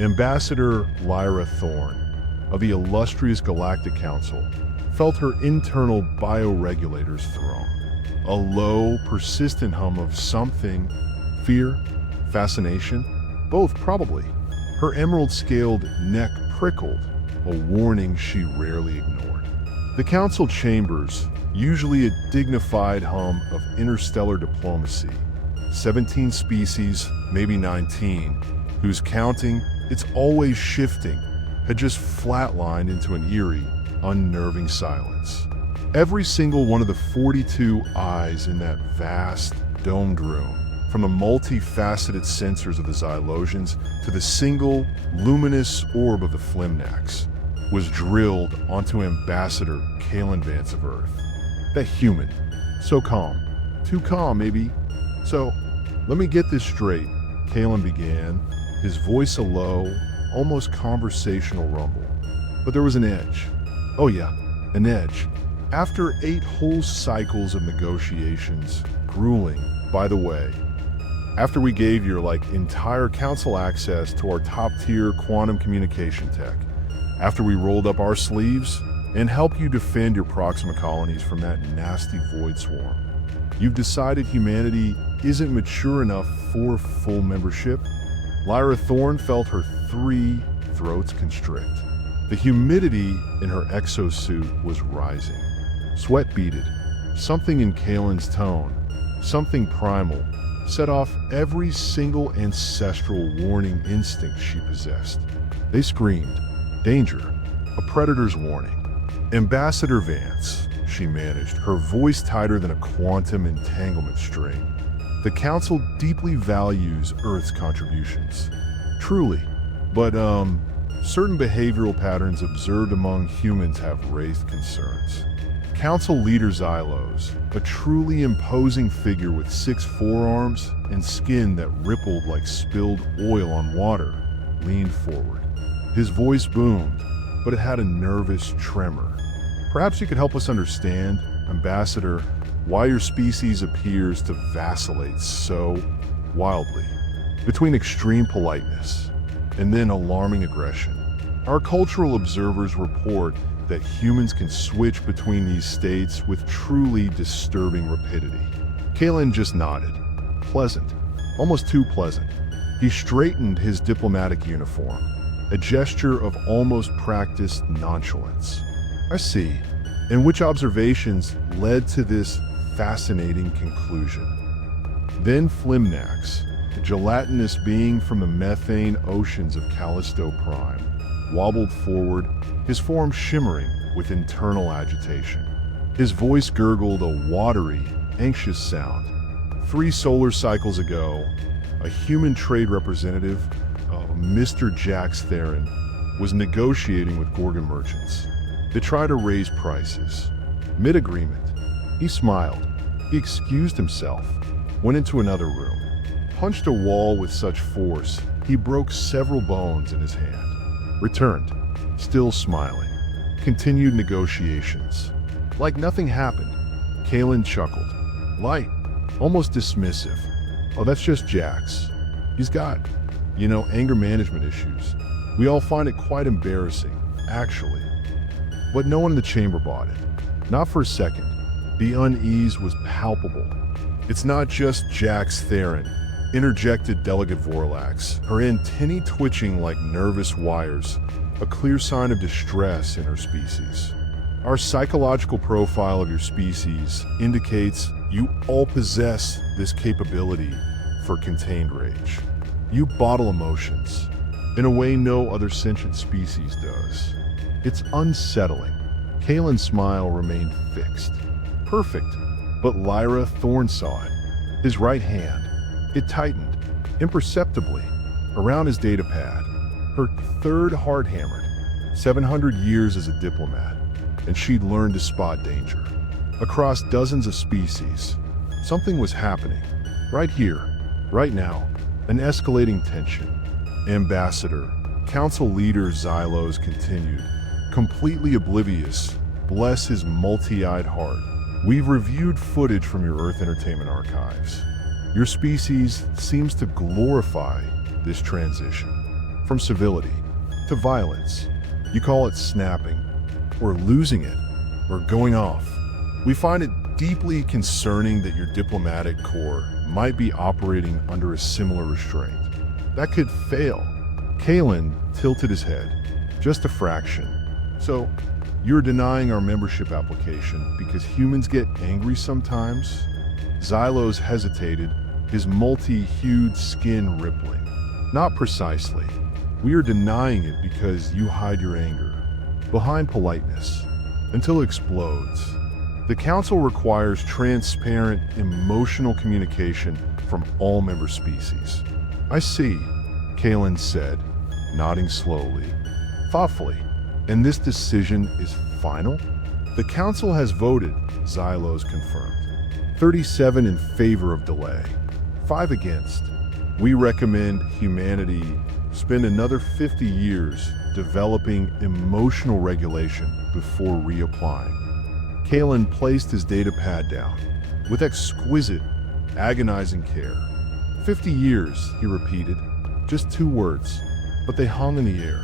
Ambassador Lyra Thorne of the illustrious Galactic Council felt her internal bioregulators thrum. A low, persistent hum of something, fear, fascination, both probably. Her emerald-scaled neck prickled, a warning she rarely ignored. The council chambers, usually a dignified hum of interstellar diplomacy. 17 species, maybe 19, whose counting, it's always shifting, had just flatlined into an eerie, unnerving silence. Every single one of the 42 eyes in that vast, domed room, from the multifaceted sensors of the Xylosians to the single, luminous orb of the Flimnax, was drilled onto Ambassador Kalen Vance of Earth. That human, so calm, too calm maybe. So, let me get this straight, Kalen began, his voice a low, almost conversational rumble. But there was an edge. Oh yeah, an edge. After 8 whole cycles of negotiations, grueling, by the way, after we gave your entire council access to our top-tier quantum communication tech, after we rolled up our sleeves and helped you defend your Proxima colonies from that nasty void swarm, you've decided humanity isn't mature enough for full membership? Lyra Thorne felt her 3 throats constrict. The humidity in her exosuit was rising. Sweat beaded. Something in Kalen's tone, something primal, set off every single ancestral warning instinct she possessed. They screamed, danger, a predator's warning. Ambassador Vance, she managed, her voice tighter than a quantum entanglement string. The Council deeply values Earth's contributions. Truly. But, certain behavioral patterns observed among humans have raised concerns. Council leader Xylos, a truly imposing figure with 6 forearms and skin that rippled like spilled oil on water, leaned forward. His voice boomed, but it had a nervous tremor. Perhaps you could help us understand, Ambassador, why your species appears to vacillate so wildly between extreme politeness and then alarming aggression. Our cultural observers report that humans can switch between these states with truly disturbing rapidity. Kalen just nodded. Pleasant. Almost too pleasant. He straightened his diplomatic uniform, a gesture of almost practiced nonchalance. I see. And which observations led to this fascinating conclusion? Then Flimnax, a gelatinous being from the methane oceans of Callisto Prime, wobbled forward, his form shimmering with internal agitation. His voice gurgled a watery, anxious sound. 3 solar cycles ago, a human trade representative, Mr. Jax Theron, was negotiating with Gorgon merchants. They tried to raise prices. Mid-agreement, he smiled. He excused himself, went into another room, punched a wall with such force he broke several bones in his hand. Returned, still smiling. Continued negotiations. Like nothing happened. Kalen chuckled. Light, almost dismissive. Oh, that's just Jax. He's got, anger management issues. We all find it quite embarrassing, actually. But no one in the chamber bought it. Not for a second. The unease was palpable. It's not just Jax Theron, interjected Delegate Vorlax, her antennae twitching like nervous wires, a clear sign of distress in her species. Our psychological profile of your species indicates you all possess this capability for contained rage. You bottle emotions in a way no other sentient species does. It's unsettling. Kalen's smile remained fixed. Perfect. But Lyra Thorne saw it. His right hand. It tightened, imperceptibly, around his data pad. Her 3rd heart hammered. 700 years as a diplomat, and she'd learned to spot danger. Across dozens of species, something was happening. Right here, right now, an escalating tension. Ambassador, Council leader Xylos continued, completely oblivious, bless his multi-eyed heart. We've reviewed footage from your Earth Entertainment archives. Your species seems to glorify this transition. from civility to violence. You call it snapping, or losing it, or going off. We find it deeply concerning that your diplomatic corps might be operating under a similar restraint. That could fail. Kalen tilted his head, just a fraction. So, you're denying our membership application because humans get angry sometimes? Xylos hesitated, his multi-hued skin rippling. Not precisely. We are denying it because you hide your anger behind politeness until it explodes. The Council requires transparent, emotional communication from all member species. I see, Kalen said, nodding slowly, thoughtfully. And this decision is final? The Council has voted, Xylos confirmed. 37 in favor of delay, 5 against. We recommend humanity spend another 50 years developing emotional regulation before reapplying. Kalen placed his data pad down with exquisite, agonizing care. 50 years, he repeated, just 2 words, but they hung in the air.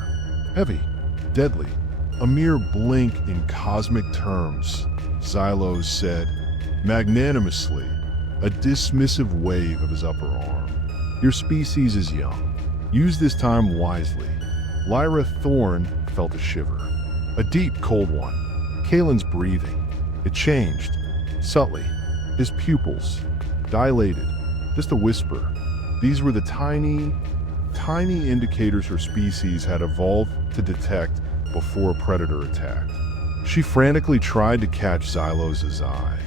Heavy, deadly, a mere blink in cosmic terms, Xylos said, magnanimously, a dismissive wave of his upper arm. Your species is young. Use this time wisely. Lyra Thorne felt a shiver, a deep, cold one. Kalen's breathing. It changed, subtly. His pupils dilated, just a whisper. These were the tiny indicators her species had evolved to detect before a predator attacked. She frantically tried to catch Xylos' eye,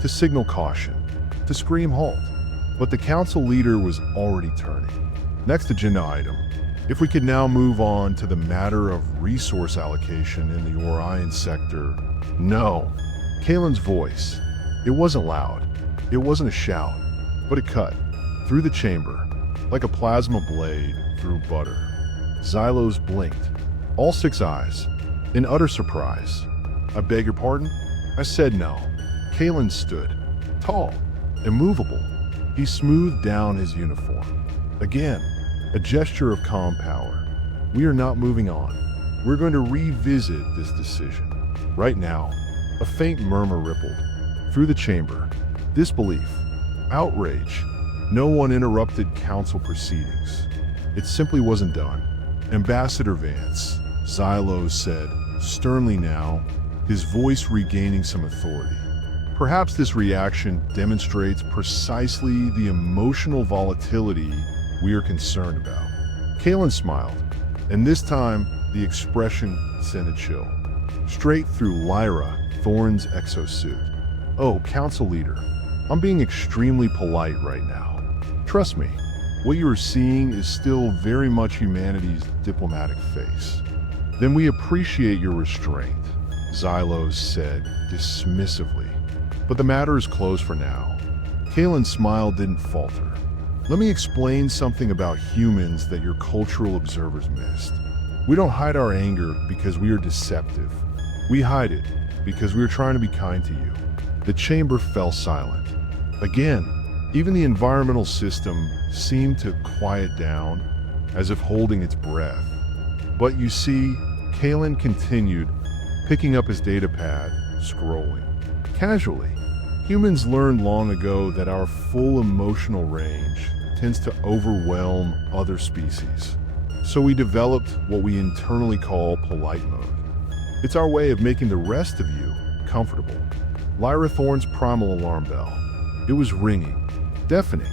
to signal caution, to scream halt. But the council leader was already turning. Next agenda item. If we could now move on to the matter of resource allocation in the Orion sector. No. Kalen's voice. It wasn't loud. It wasn't a shout. But it cut through the chamber, like a plasma blade through butter. Xylos blinked. All 6 eyes. In utter surprise. I beg your pardon? I said no. Kalen stood. Tall. Immovable. He smoothed down his uniform. Again, a gesture of calm power. We are not moving on. We're going to revisit this decision. Right now, a faint murmur rippled through the chamber. Disbelief. Outrage. No one interrupted council proceedings. It simply wasn't done. Ambassador Vance, Xylos said, sternly now, his voice regaining some authority. Perhaps this reaction demonstrates precisely the emotional volatility we are concerned about. Kalen smiled, and this time the expression sent a chill straight through Lyra Thorne's exosuit. Oh, council leader, I'm being extremely polite right now. Trust me, what you are seeing is still very much humanity's diplomatic face. Then we appreciate your restraint, Xylos said dismissively. But the matter is closed for now. Kalen's smile didn't falter. Let me explain something about humans that your cultural observers missed. We don't hide our anger because we are deceptive. We hide it because we are trying to be kind to you. The chamber fell silent. Again, even the environmental system seemed to quiet down, as if holding its breath. But you see, Kalen continued, picking up his data pad, scrolling. Casually, humans learned long ago that our full emotional range tends to overwhelm other species. So we developed what we internally call polite mode. It's our way of making the rest of you comfortable. Lyra Thorne's primal alarm bell. It was ringing, deafening.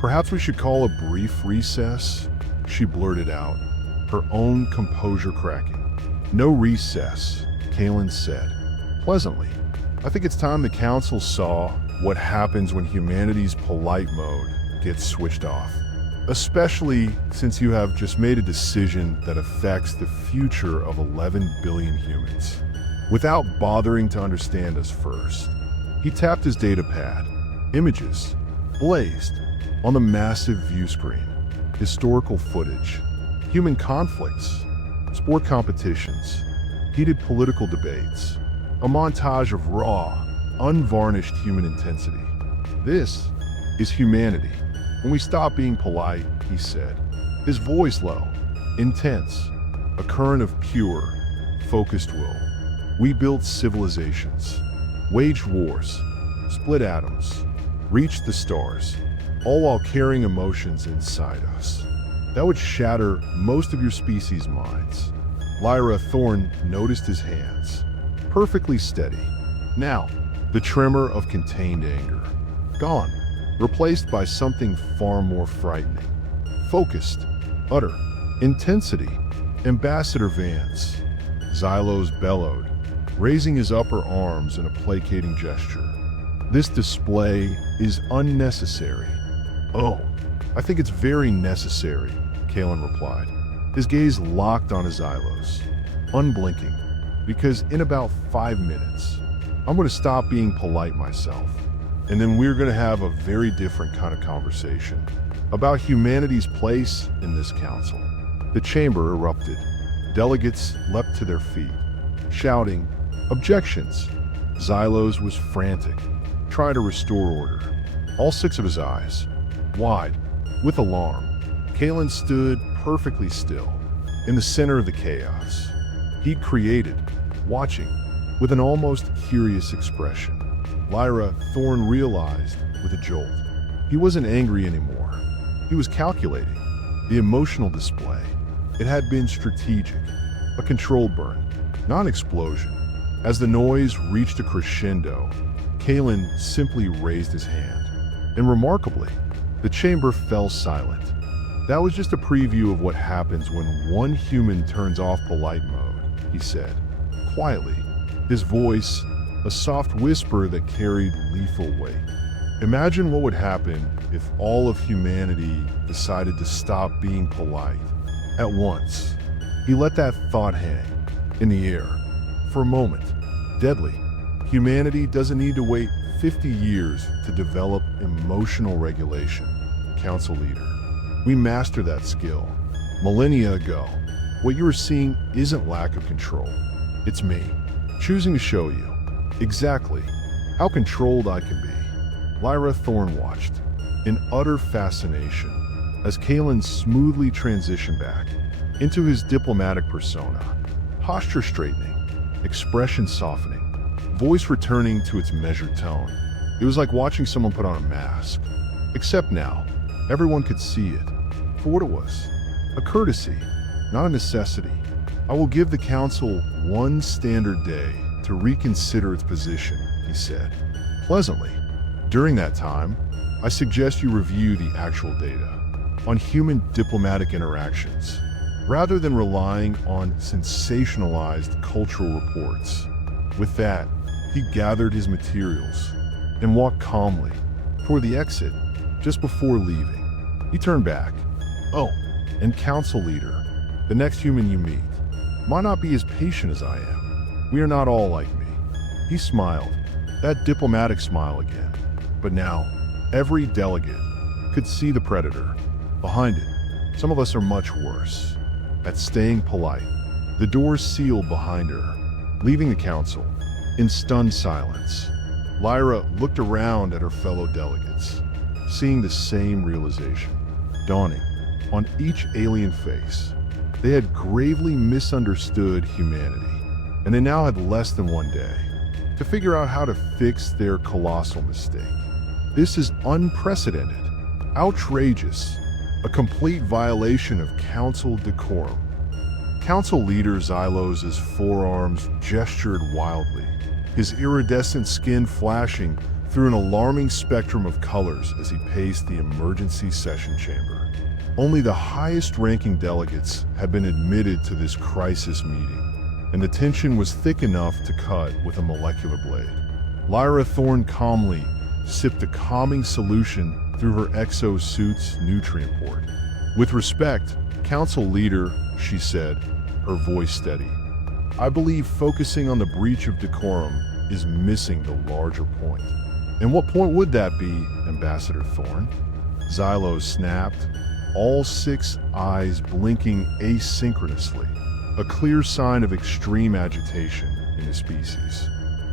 Perhaps we should call a brief recess, she blurted out, her own composure cracking. No recess, Kalen said, pleasantly. I think it's time the council saw what happens when humanity's polite mode gets switched off. Especially since you have just made a decision that affects the future of 11 billion humans. Without bothering to understand us first, he tapped his data pad. Images blazed on the massive view screen. Historical footage, human conflicts, sport competitions, heated political debates, a montage of raw, unvarnished human intensity. This is humanity. When we stop being polite, he said, his voice low, Intense, a current of pure, focused will. We built civilizations, waged wars, split atoms, reached the stars, all while carrying emotions inside us. That would shatter most of your species' minds. Lyra Thorne noticed his hands, perfectly steady. Now, the tremor of contained anger, gone, replaced by something far more frightening. Focused, utter, intensity. Ambassador Vance, Xylos bellowed, raising his upper arms in a placating gesture. This display is unnecessary. Oh, I think it's very necessary, Kalen replied, his gaze locked on his Xylos, unblinking, because in about 5 minutes, I'm going to stop being polite myself, and then we're going to have a very different kind of conversation about humanity's place in this council. The chamber erupted. Delegates leapt to their feet, shouting, "Objections!" Xylos was frantic, trying to restore order. All 6 of his eyes, wide, with alarm. Kalen stood perfectly still, in the center of the chaos he'd created, watching, with an almost curious expression. Lyra Thorne realized, with a jolt, he wasn't angry anymore. He was calculating. The emotional display, it had been strategic, a controlled burn, not an explosion. As the noise reached a crescendo, Kalen simply raised his hand, and remarkably, the chamber fell silent. That was just a preview of what happens when one human turns off polite mode, he said, quietly, his voice a soft whisper that carried lethal weight. Imagine what would happen if all of humanity decided to stop being polite at once. He let that thought hang in the air for a moment. Deadly. Humanity doesn't need to wait 50 years to develop emotional regulation. Council leader. We mastered that skill millennia ago. What you are seeing isn't lack of control. It's me, choosing to show you exactly how controlled I can be. Lyra Thorne watched, in utter fascination, as Kalen smoothly transitioned back into his diplomatic persona, posture straightening, expression softening, voice returning to its measured tone. It was like watching someone put on a mask. Except now, everyone could see it for what it was, a courtesy, not a necessity. I will give the council one standard day to reconsider its position, he said, pleasantly. During that time, I suggest you review the actual data on human diplomatic interactions, rather than relying on sensationalized cultural reports. With that, he gathered his materials and walked calmly toward the exit. Just before leaving, he turned back. Oh, and council leader, the next human you meet might not be as patient as I am. We are not all like me. He smiled, that diplomatic smile again. But now, every delegate could see the predator. Behind it, some of us are much worse at staying polite. The doors sealed behind her, leaving the council in stunned silence. Lyra looked around at her fellow delegates, seeing the same realization dawning on each alien face. They had gravely misunderstood humanity, and they now had less than one day to figure out how to fix their colossal mistake. This is unprecedented, outrageous, a complete violation of council decorum. Council leader Xylos' forearms gestured wildly, his iridescent skin flashing through an alarming spectrum of colors as he paced the emergency session chamber. Only the highest-ranking delegates had been admitted to this crisis meeting, and the tension was thick enough to cut with a molecular blade. Lyra Thorne calmly sipped a calming solution through her exosuit's nutrient port. With respect, council leader, she said, her voice steady, I believe focusing on the breach of decorum is missing the larger point. And what point would that be, Ambassador Thorne? Xylos snapped, all 6 eyes blinking asynchronously, a clear sign of extreme agitation in his species.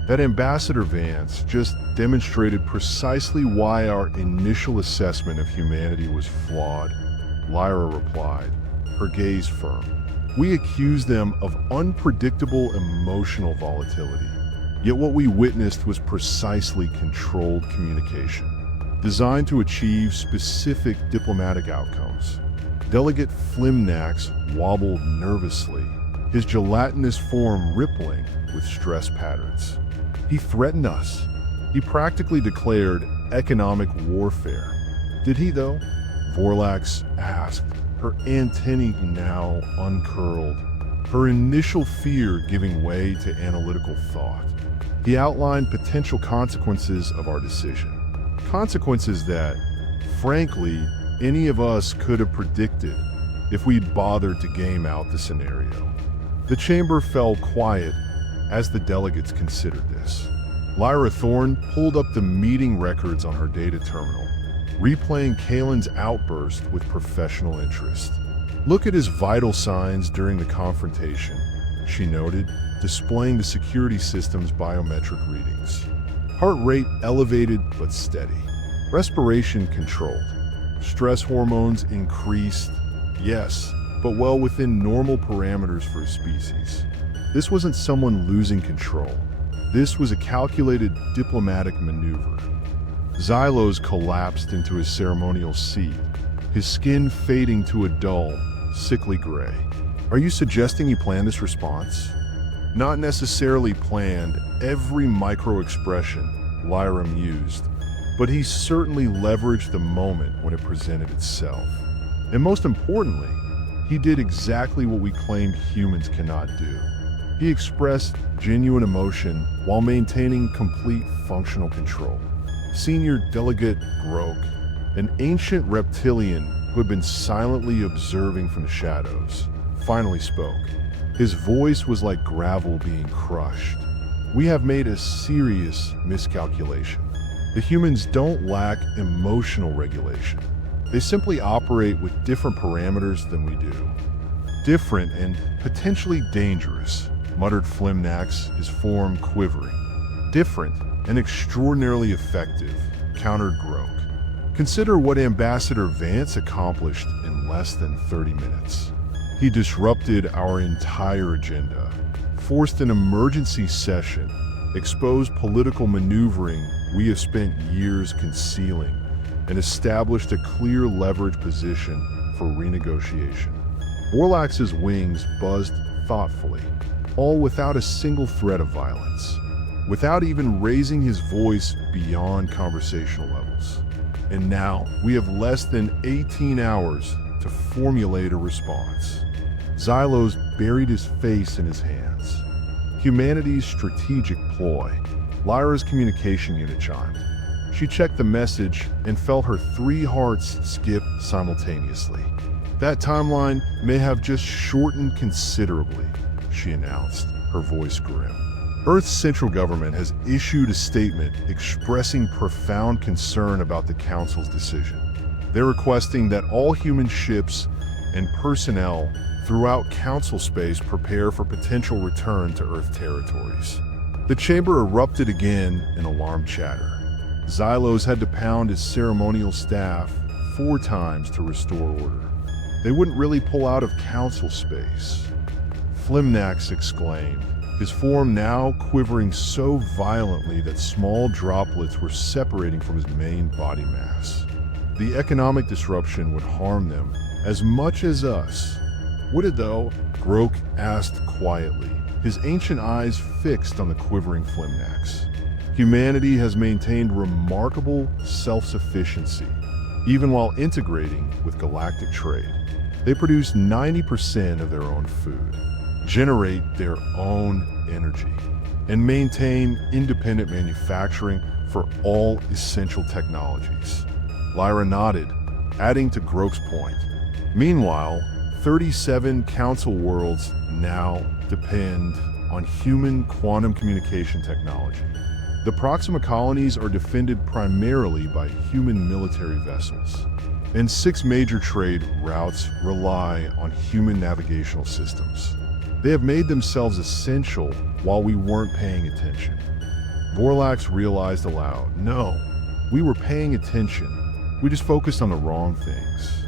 That Ambassador Vance just demonstrated precisely why our initial assessment of humanity was flawed, Lyra replied, her gaze firm. We accuse them of unpredictable emotional volatility. Yet what we witnessed was precisely controlled communication, designed to achieve specific diplomatic outcomes. Delegate Flimnax wobbled nervously, his gelatinous form rippling with stress patterns. He threatened us. He practically declared economic warfare. Did he, though? Vorlax asked, her antennae now uncurled, her initial fear giving way to analytical thought. He outlined potential consequences of our decision. Consequences that, frankly, any of us could have predicted if we'd bothered to game out the scenario. The chamber fell quiet as the delegates considered this. Lyra Thorne pulled up the meeting records on her data terminal, replaying Kalen's outburst with professional interest. Look at his vital signs during the confrontation, she noted, displaying the security system's biometric readings. Heart rate elevated but steady. Respiration controlled. Stress hormones increased, yes, but well within normal parameters for a species. This wasn't someone losing control. This was a calculated diplomatic maneuver. Xylos collapsed into his ceremonial seat, his skin fading to a dull, sickly gray. Are you suggesting he planned this response? Not necessarily planned every micro-expression, Lyra mused, but he certainly leveraged the moment when it presented itself. And most importantly, he did exactly what we claimed humans cannot do. He expressed genuine emotion while maintaining complete functional control. Senior Delegate Grok, an ancient reptilian who had been silently observing from the shadows, finally spoke. His voice was like gravel being crushed. We have made a serious miscalculation. The humans don't lack emotional regulation. They simply operate with different parameters than we do. Different and potentially dangerous, muttered Flimnax, his form quivering. Different and extraordinarily effective, countered Grok. Consider what Ambassador Vance accomplished in less than 30 minutes. He disrupted our entire agenda, forced an emergency session, exposed political maneuvering we have spent years concealing, and established a clear leverage position for renegotiation. Vorlax's wings buzzed thoughtfully, all without a single threat of violence, without even raising his voice beyond conversational levels. And now, we have less than 18 hours to formulate a response. Xylos buried his face in his hands. Humanity's strategic ploy. Lyra's communication unit chimed. She checked the message and felt her 3 hearts skip simultaneously. That timeline may have just shortened considerably, she announced, her voice grim. Earth's central government has issued a statement expressing profound concern about the Council's decision. They're requesting that all human ships and personnel throughout Council space prepare for potential return to Earth territories. The chamber erupted again in alarm chatter. Xylos had to pound his ceremonial staff 4 times to restore order. They wouldn't really pull out of Council space. Flimnax exclaimed, his form now quivering so violently that small droplets were separating from his main body mass. The economic disruption would harm them as much as us. Would it though? Grok asked quietly, his ancient eyes fixed on the quivering Flimnax. Humanity has maintained remarkable self-sufficiency, even while integrating with galactic trade. They produce 90% of their own food, generate their own energy, and maintain independent manufacturing for all essential technologies. Lyra nodded, adding to Grok's point. Meanwhile, 37 Council worlds now depend on human quantum communication technology. The Proxima colonies are defended primarily by human military vessels, and 6 major trade routes rely on human navigational systems. They have made themselves essential while we weren't paying attention. Vorlax realized aloud, no, we were paying attention. We just focused on the wrong things.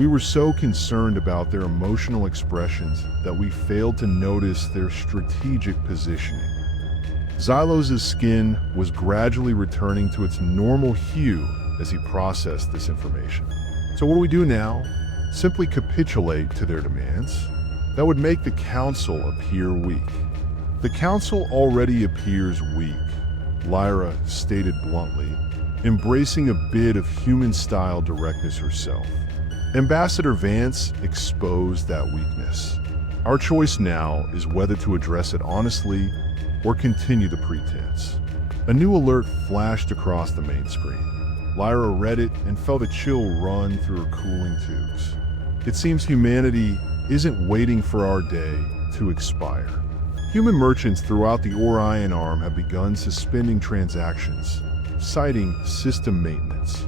We were so concerned about their emotional expressions that we failed to notice their strategic positioning. Xylos' skin was gradually returning to its normal hue as he processed this information. So what do we do now? Simply capitulate to their demands? That would make the Council appear weak. The Council already appears weak, Lyra stated bluntly, embracing a bit of human-style directness herself. Ambassador Vance exposed that weakness. Our choice now is whether to address it honestly or continue the pretense. A new alert flashed across the main screen. Lyra read it and felt a chill run through her cooling tubes. It seems humanity isn't waiting for our day to expire. Human merchants throughout the Orion Arm have begun suspending transactions, citing system maintenance.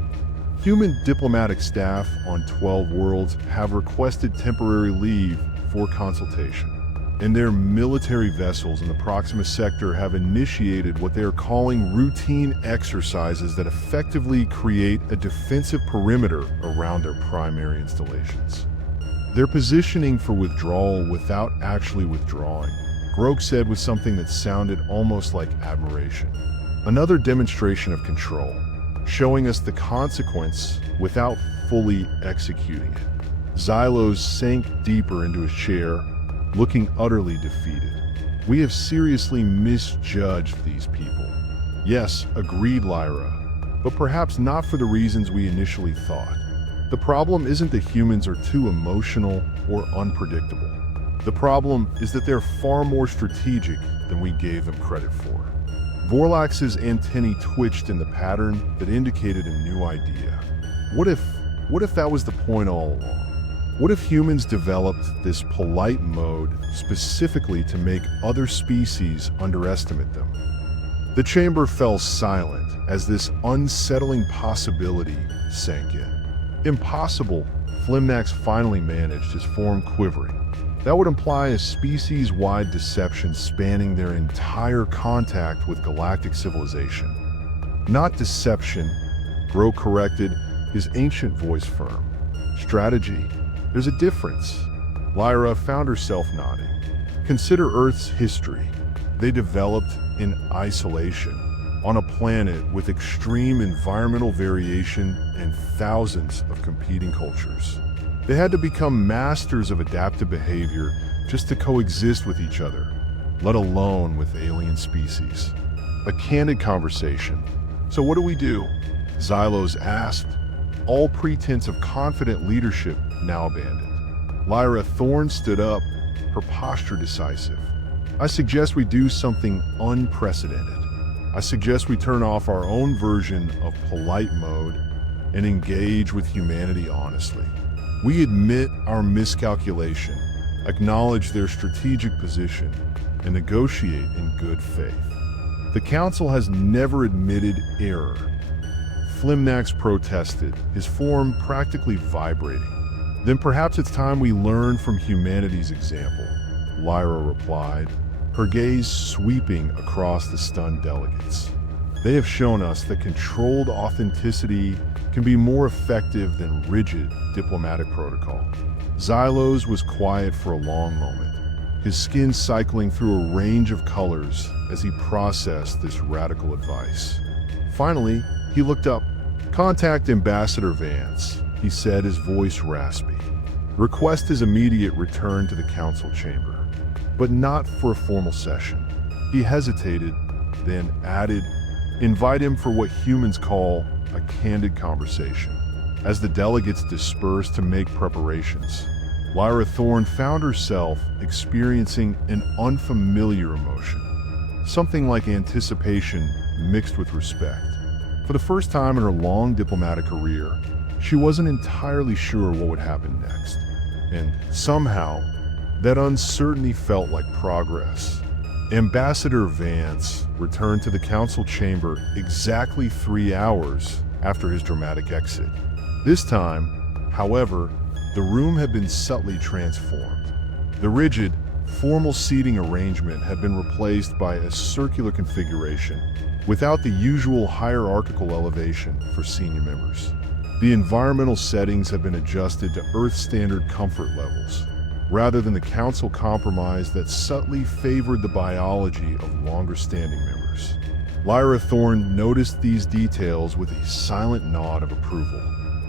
Human diplomatic staff on 12 worlds have requested temporary leave for consultation, and their military vessels in the Proxima sector have initiated what they are calling routine exercises that effectively create a defensive perimeter around their primary installations. They're positioning for withdrawal without actually withdrawing, Grok said with something that sounded almost like admiration. Another demonstration of control, showing us the consequence without fully executing it. Xylos sank deeper into his chair, looking utterly defeated. We have seriously misjudged these people. Yes, agreed Lyra, but perhaps not for the reasons we initially thought. The problem isn't that humans are too emotional or unpredictable. The problem is that they're far more strategic than we gave them credit for. Vorlax's antennae twitched in the pattern that indicated a new idea. What if that was the point all along? What if humans developed this polite mode specifically to make other species underestimate them? The chamber fell silent as this unsettling possibility sank in. Impossible, Flimnax finally managed, his form quivering. That would imply a species-wide deception spanning their entire contact with galactic civilization. Not deception, Grok corrected, his ancient voice firm. Strategy. There's a difference. Lyra found herself nodding. Consider Earth's history. They developed in isolation, on a planet with extreme environmental variation and thousands of competing cultures. They had to become masters of adaptive behavior just to coexist with each other, let alone with alien species. A candid conversation. So what do we do? Xylos asked, all pretense of confident leadership now abandoned. Lyra Thorne stood up, her posture decisive. I suggest we do something unprecedented. I suggest we turn off our own version of polite mode and engage with humanity honestly. We admit our miscalculation, acknowledge their strategic position, and negotiate in good faith. The Council has never admitted error. Flimnax protested, his form practically vibrating. Then perhaps it's time we learn from humanity's example, Lyra replied, her gaze sweeping across the stunned delegates. They have shown us that controlled authenticity can be more effective than rigid diplomatic protocol. Xylos was quiet for a long moment, his skin cycling through a range of colors as he processed this radical advice. Finally, he looked up. Contact Ambassador Vance, he said, his voice raspy. Request his immediate return to the Council chamber, but not for a formal session. He hesitated, then added, invite him for what humans call a candid conversation. As the delegates dispersed to make preparations, Lyra Thorne found herself experiencing an unfamiliar emotion, something like anticipation mixed with respect. For the first time in her long diplomatic career, she wasn't entirely sure what would happen next, and somehow, that uncertainty felt like progress. Ambassador Vance returned to the Council chamber exactly 3 hours after his dramatic exit. This time, however, the room had been subtly transformed. The rigid, formal seating arrangement had been replaced by a circular configuration, without the usual hierarchical elevation for senior members. The environmental settings have been adjusted to Earth-standard comfort levels, rather than the Council compromise that subtly favored the biology of longer-standing members. Lyra Thorne noticed these details with a silent nod of approval.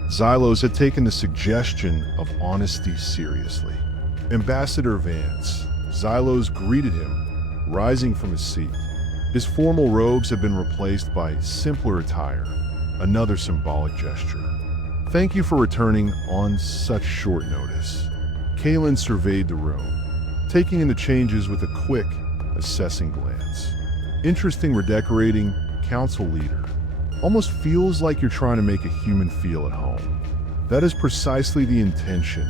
Xylos had taken the suggestion of honesty seriously. Ambassador Vance, Xylos greeted him, rising from his seat. His formal robes had been replaced by simpler attire, another symbolic gesture. Thank you for returning on such short notice. Kalen surveyed the room, taking in the changes with a quick, assessing glance. Interesting redecorating, Council leader. Almost feels like you're trying to make a human feel at home. That is precisely the intention,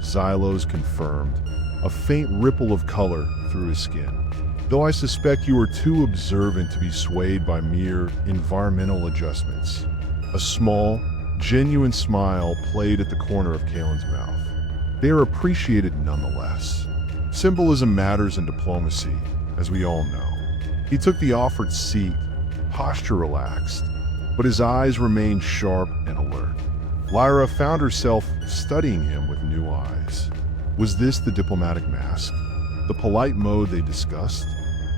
Xylos confirmed, a faint ripple of color through his skin. Though I suspect you are too observant to be swayed by mere environmental adjustments. A small, genuine smile played at the corner of Kalen's mouth. They are appreciated nonetheless. Symbolism matters in diplomacy, as we all know. He took the offered seat, posture relaxed, but his eyes remained sharp and alert. Lyra found herself studying him with new eyes. Was this the diplomatic mask? The polite mode they discussed?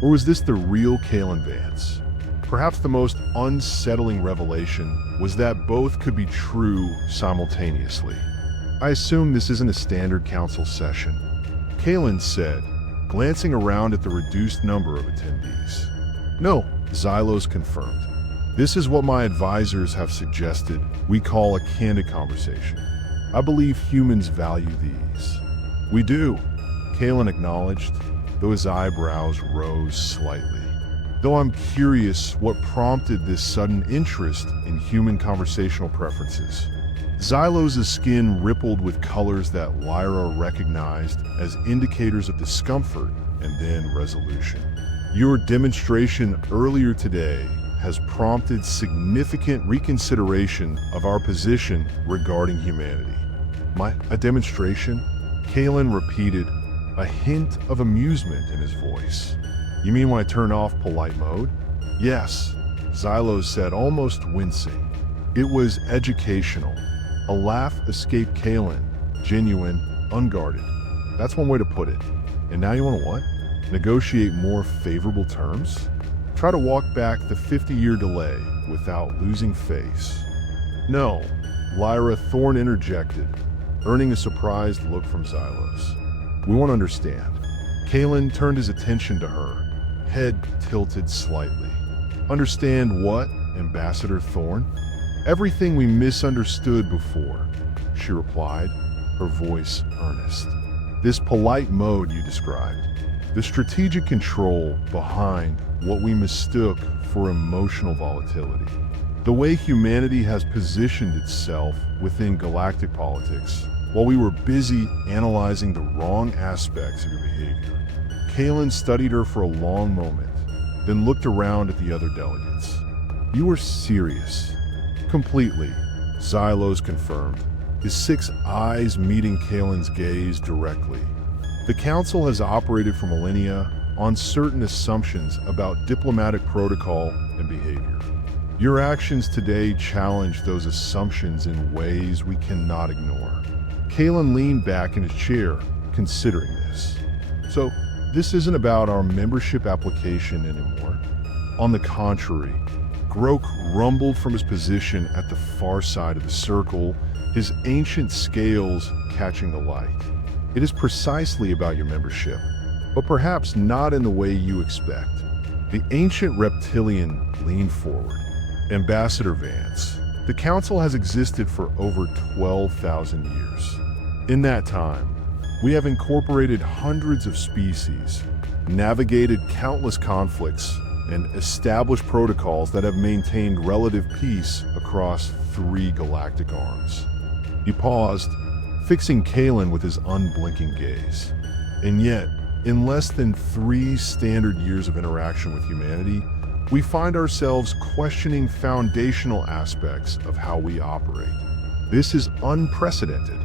Or was this the real Kalen Vance? Perhaps the most unsettling revelation was that both could be true simultaneously. I assume this isn't a standard council session, Kalen said, glancing around at the reduced number of attendees. No, Xylos confirmed. This is what my advisors have suggested we call a candid conversation. I believe humans value these. We do, Kalen acknowledged, though his eyebrows rose slightly. Though I'm curious what prompted this sudden interest in human conversational preferences. Xylos' skin rippled with colors that Lyra recognized as indicators of discomfort and then resolution. Your demonstration earlier today has prompted significant reconsideration of our position regarding humanity. A demonstration? Kalen repeated, a hint of amusement in his voice. You mean when I turn off polite mode? Yes, Xylos said, almost wincing. It was educational. A laugh escaped Kalen, genuine, unguarded. That's one way to put it. And now you want to what? Negotiate more favorable terms? Try to walk back the 50-year delay without losing face. No, Lyra Thorne interjected, earning a surprised look from Xylos. We won't understand. Kalen turned his attention to her, head tilted slightly. Understand what, Ambassador Thorne? Everything we misunderstood before, she replied, her voice earnest. This polite mode you described, the strategic control behind what we mistook for emotional volatility. The way humanity has positioned itself within galactic politics while we were busy analyzing the wrong aspects of your behavior. Kalen studied her for a long moment, then looked around at the other delegates. You were serious. Completely, Xylos confirmed, his 6 eyes meeting Kalen's gaze directly. The Council has operated for millennia on certain assumptions about diplomatic protocol and behavior. Your actions today challenge those assumptions in ways we cannot ignore. Kalen leaned back in his chair, considering this. So, this isn't about our membership application anymore. On the contrary, Grok rumbled from his position at the far side of the circle, his ancient scales catching the light. It is precisely about your membership, but perhaps not in the way you expect. The ancient reptilian leaned forward. Ambassador Vance, the Council has existed for over 12,000 years. In that time, we have incorporated hundreds of species, navigated countless conflicts, and established protocols that have maintained relative peace across 3 galactic arms. He paused, fixing Kalen with his unblinking gaze. And yet, in less than 3 standard years of interaction with humanity, we find ourselves questioning foundational aspects of how we operate. This is unprecedented.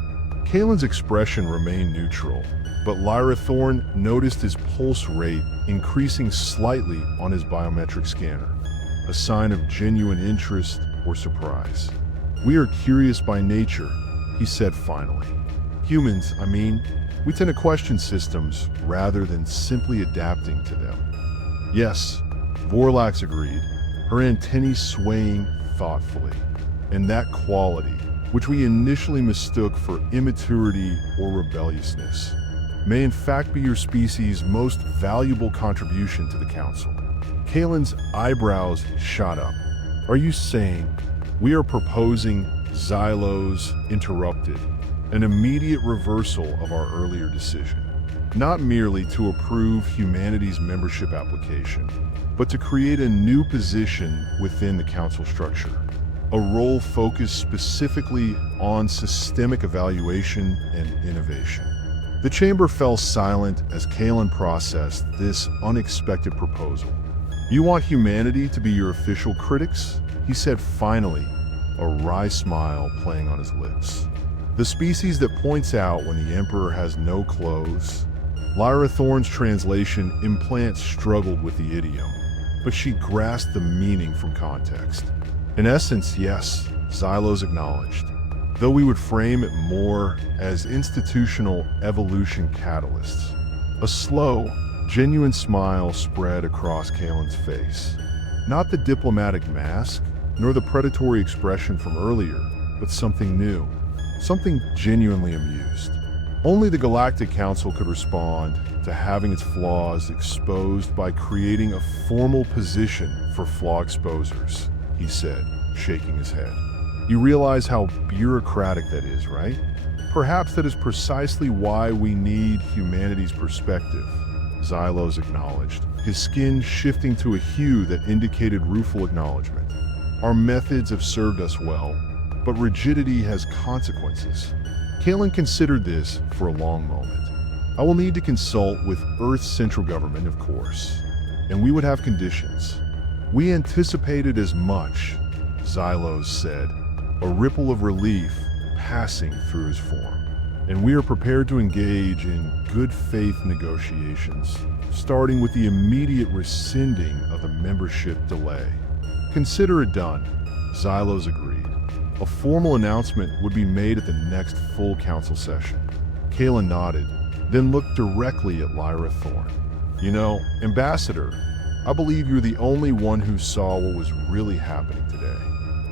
Kalen's expression remained neutral, but Lyra Thorne noticed his pulse rate increasing slightly on his biometric scanner, a sign of genuine interest or surprise. "We are curious by nature," he said finally. "Humans, I mean, we tend to question systems rather than simply adapting to them." "Yes," Vorlax agreed, her antennae swaying thoughtfully. "And that quality, which we initially mistook for immaturity or rebelliousness, may in fact be your species' most valuable contribution to the Council." Kalen's eyebrows shot up. "Are you saying we are proposing," Xylos interrupted, "an immediate reversal of our earlier decision? Not merely to approve humanity's membership application, but to create a new position within the Council structure, a role focused specifically on systemic evaluation and innovation." The chamber fell silent as Kalen processed this unexpected proposal. "You want humanity to be your official critics?" he said finally, a wry smile playing on his lips. "The species that points out when the Emperor has no clothes?" Lyra Thorne's translation implant struggled with the idiom, but she grasped the meaning from context. "In essence, yes," Xylos acknowledged, though we would frame it more as institutional evolution catalysts. A slow, genuine smile spread across Kalen's face. Not the diplomatic mask, nor the predatory expression from earlier, but something new, something genuinely amused. Only the Galactic Council could respond to having its flaws exposed by creating a formal position for flaw exposers, he said, shaking his head. "You realize how bureaucratic that is, right? Perhaps that is precisely why we need humanity's perspective," Xylos acknowledged, his skin shifting to a hue that indicated rueful acknowledgement. "Our methods have served us well, but rigidity has consequences." Kalen considered this for a long moment. "I will need to consult with Earth's central government, of course, and we would have conditions." "We anticipated as much," Xylos said, a ripple of relief passing through his form. "And we are prepared to engage in good faith negotiations, starting with the immediate rescinding of the membership delay." "Consider it done," Xylos agreed. "A formal announcement would be made at the next full council session." Kalen nodded, then looked directly at Lyra Thorne. "You know, Ambassador, I believe you're the only one who saw what was really happening today."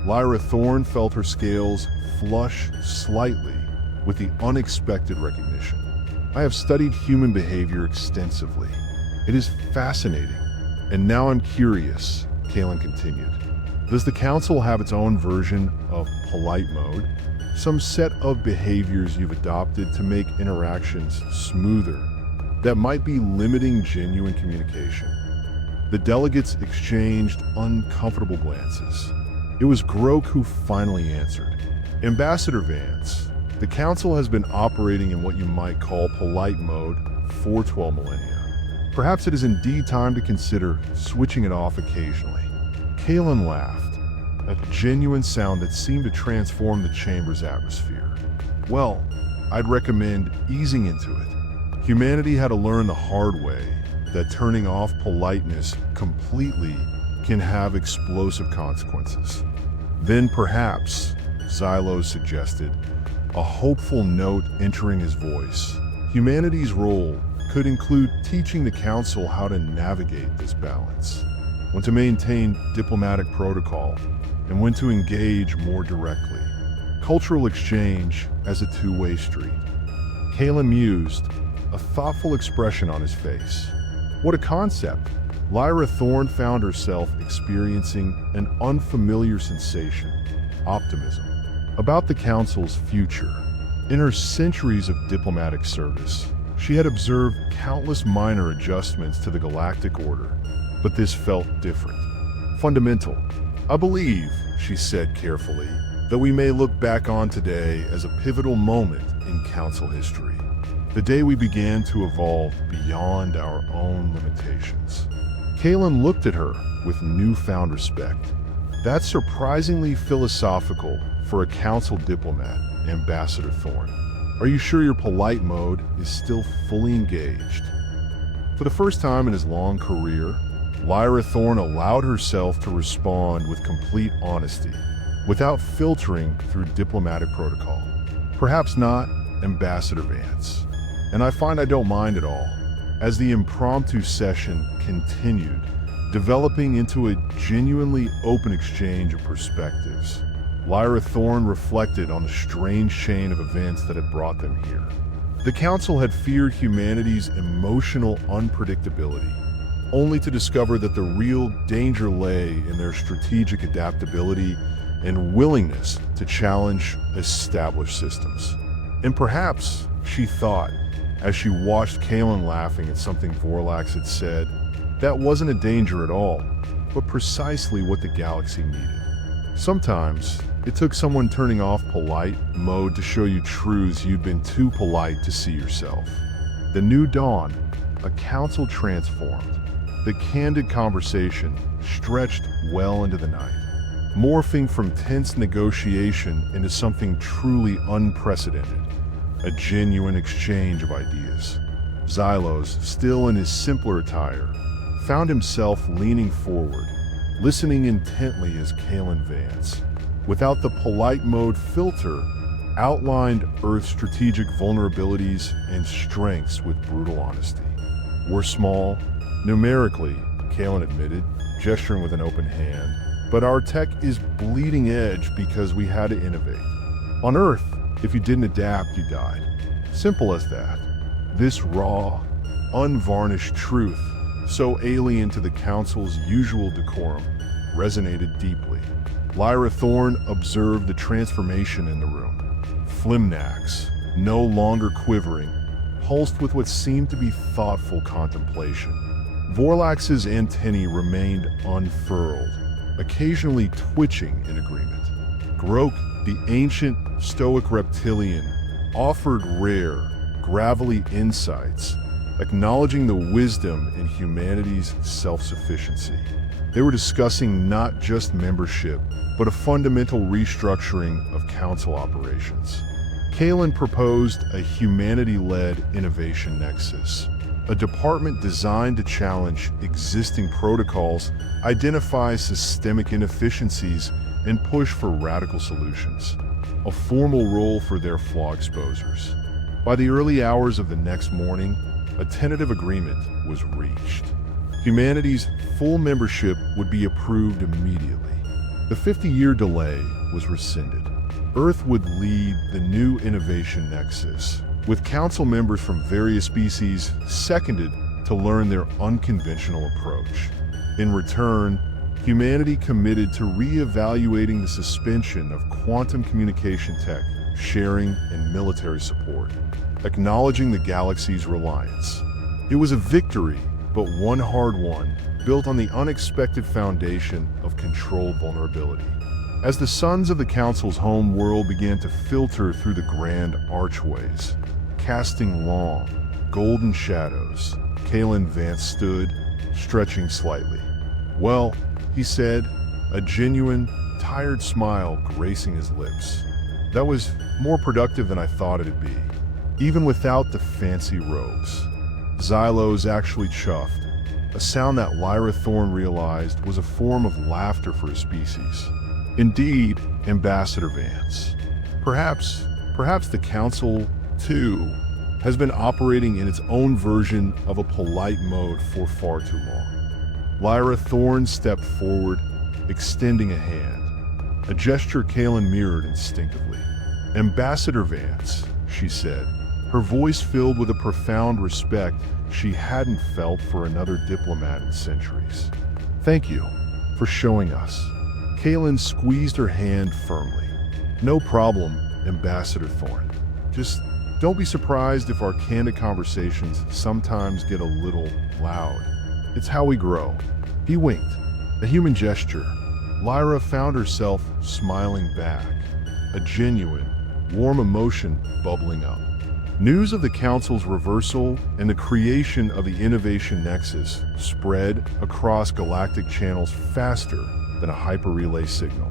Lyra Thorne felt her scales flush slightly with the unexpected recognition. "I have studied human behavior extensively. It is fascinating. And now I'm curious," Kalen continued. "Does the Council have its own version of polite mode? Some set of behaviors you've adopted to make interactions smoother that might be limiting genuine communication?" The delegates exchanged uncomfortable glances. It was Grok who finally answered. "Ambassador Vance, the Council has been operating in what you might call polite mode for 12 millennia. Perhaps it is indeed time to consider switching it off occasionally." Kalen laughed, a genuine sound that seemed to transform the chamber's atmosphere. "Well, I'd recommend easing into it. Humanity had to learn the hard way that turning off politeness completely can have explosive consequences." "Then perhaps," Xylos suggested, a hopeful note entering his voice, "humanity's role could include teaching the Council how to navigate this balance, when to maintain diplomatic protocol, and when to engage more directly. Cultural exchange as a two-way street." Kalen mused, a thoughtful expression on his face. What a concept! Lyra Thorne found herself experiencing an unfamiliar sensation, optimism, about the Council's future. In her centuries of diplomatic service, she had observed countless minor adjustments to the galactic order, but this felt different, fundamental. "I believe," she said carefully, "that we may look back on today as a pivotal moment in Council history. The day we began to evolve beyond our own limitations." Kalen looked at her with newfound respect. "That's surprisingly philosophical for a Council diplomat, Ambassador Thorne. Are you sure your polite mode is still fully engaged?" For the first time in his long career, Lyra Thorne allowed herself to respond with complete honesty, without filtering through diplomatic protocol. Perhaps not, Ambassador Vance. And I find I don't mind at all. As the impromptu session continued, developing into a genuinely open exchange of perspectives, Lyra Thorne reflected on the strange chain of events that had brought them here. The Council had feared humanity's emotional unpredictability, only to discover that the real danger lay in their strategic adaptability and willingness to challenge established systems. And perhaps, she thought, as she watched Kalen laughing at something Vorlax had said, that wasn't a danger at all, but precisely what the galaxy needed. Sometimes, it took someone turning off polite mode to show you truths you'd been too polite to see yourself. The new dawn, a council transformed. The candid conversation stretched well into the night, morphing from tense negotiation into something truly unprecedented, a genuine exchange of ideas. Xylos, still in his simpler attire, found himself leaning forward, listening intently as Kalen Vance, without the polite mode filter, outlined Earth's strategic vulnerabilities and strengths with brutal honesty. We're small, numerically, Kalen admitted, gesturing with an open hand, but our tech is bleeding edge because we had to innovate. On Earth, if you didn't adapt, you died. Simple as that. This raw, unvarnished truth, so alien to the Council's usual decorum, resonated deeply. Lyra Thorne observed the transformation in the room. Flimnax, no longer quivering, pulsed with what seemed to be thoughtful contemplation. Vorlax's antennae remained unfurled, occasionally twitching in agreement. Grok, the ancient, stoic reptilian, offered rare, gravelly insights, acknowledging the wisdom in humanity's self-sufficiency. They were discussing not just membership, but a fundamental restructuring of council operations. Kalen proposed a humanity-led Innovation Nexus, a department designed to challenge existing protocols, identify systemic inefficiencies, and push for radical solutions. A formal role for their flaw exposers. By the early hours of the next morning, a tentative agreement was reached. Humanity's full membership would be approved immediately. The 50-year delay was rescinded. Earth would lead the new Innovation Nexus, with council members from various species seconded to learn their unconventional approach. In return, humanity committed to re-evaluating the suspension of quantum communication tech, sharing, and military support, acknowledging the galaxy's reliance. It was a victory, but one hard one, built on the unexpected foundation of controlled vulnerability. As the suns of the Council's home world began to filter through the grand archways, casting long, golden shadows, Kalen Vance stood, stretching slightly. "Well," he said, a genuine, tired smile gracing his lips. "That was more productive than I thought it'd be, even without the fancy robes." Xylos actually chuffed, a sound that Lyra Thorne realized was a form of laughter for his species. "Indeed, Ambassador Vance. Perhaps the Council, too, has been operating in its own version of a polite mode for far too long." Lyra Thorne stepped forward, extending a hand, a gesture Kalen mirrored instinctively. "Ambassador Vance," she said, her voice filled with a profound respect she hadn't felt for another diplomat in centuries. "Thank you for showing us." Kalen squeezed her hand firmly. "No problem, Ambassador Thorne. Just don't be surprised if our candid conversations sometimes get a little loud. It's how we grow." He winked, a human gesture. Lyra found herself smiling back, a genuine, warm emotion bubbling up. News of the Council's reversal and the creation of the Innovation Nexus spread across galactic channels faster than a hyper-relay signal.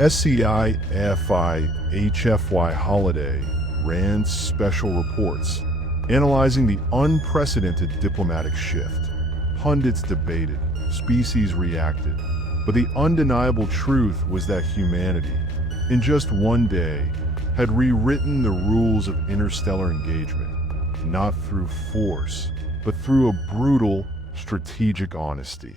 SCI-FI-HFY Holiday ran special reports, analyzing the unprecedented diplomatic shift. Pundits debated, species reacted, but the undeniable truth was that humanity, in just one day, had rewritten the rules of interstellar engagement, not through force, but through a brutal, strategic honesty.